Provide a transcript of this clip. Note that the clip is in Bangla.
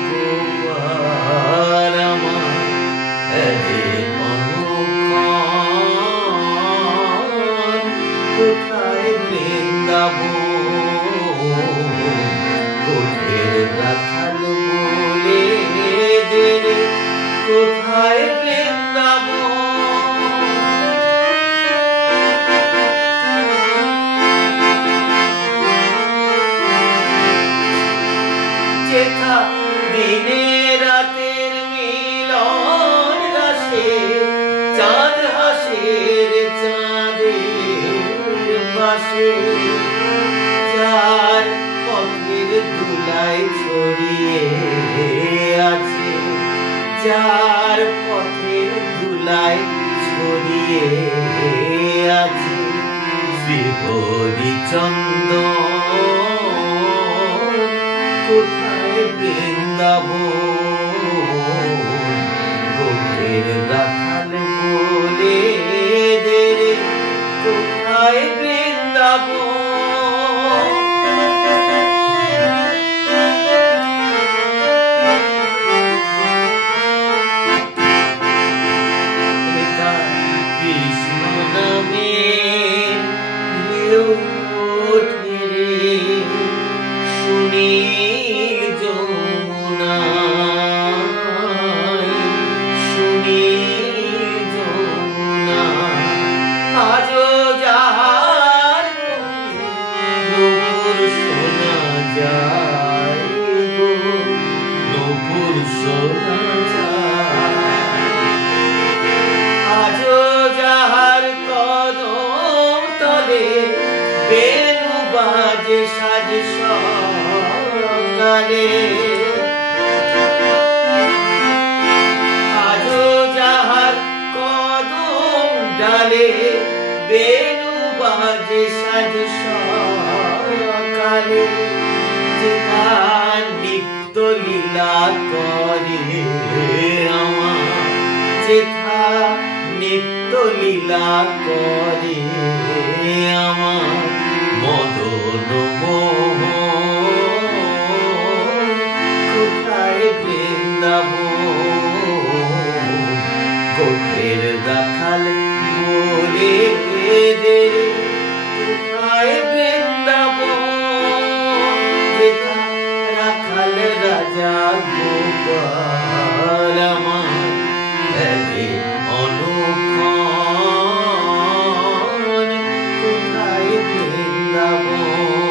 গোপাল আমার এলে অনুক্ষণ কোথায় বৃন্দাবন কোঠের রাখাল বলে দে কোথায় বৃন্দাবন যেথা দিনে রাতের মিলন রাশে চাঁদ হাসের চাঁদের পাশে যার পথের ধুলায় ছড়িয়ে আছে যার পথের ধুলায় ছড়িয়ে আছে শ্রী হরিচন্দন কোথায় বৃন্দাবন গোপের রাখাল বলে দে কোথায় বৃন্দাবন কৃষ্ণ নামে ওঠে রে শুনি বেনু বাজে সাজ সকালে আজো যাহার কদম ডালে বেনু বাজে সাজ সকালে যেথা নিত্য লীলা করে আমার যেথা নিত্য লীলা করে আমার মদন মোহন কোথায় বৃন্দাবন কোঠের রাখাল বলে দে কোথায় বৃন্দাবন যেথা রাখাল রাজা গোপাল আমার এলে অনুক্ষণ কোথায় বৃন্দাবন